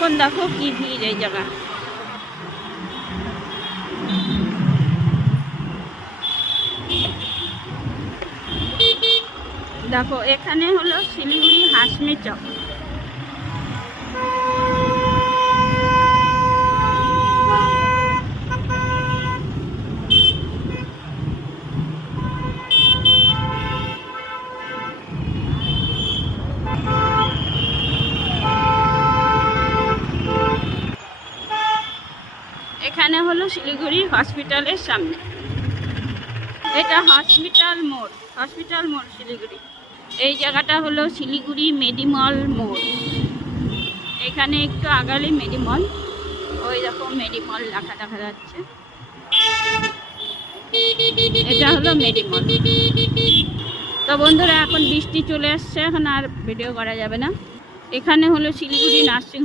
এখন দেখো কি ভিড় এই জায়গা। দেখো এখানে হলো শিলিগুড়ি হাসমি চক। এখানে হলো শিলিগুড়ি হসপিটালের সামনে, এটা হসপিটাল মোড় শিলিগুড়ি। এই জায়গাটা হলো শিলিগুড়ি মেডিমল মোড়। এখানে একটু আগালে মেডিমল, ওই দেখো মেডিমল লেখা দেখা যাচ্ছে, এটা হলো মেডিমল। তো বন্ধুরা এখন বৃষ্টি চলে আসছে, এখন আর ভিডিও করা যাবে না। এখানে হলো শিলিগুড়ি নার্সিং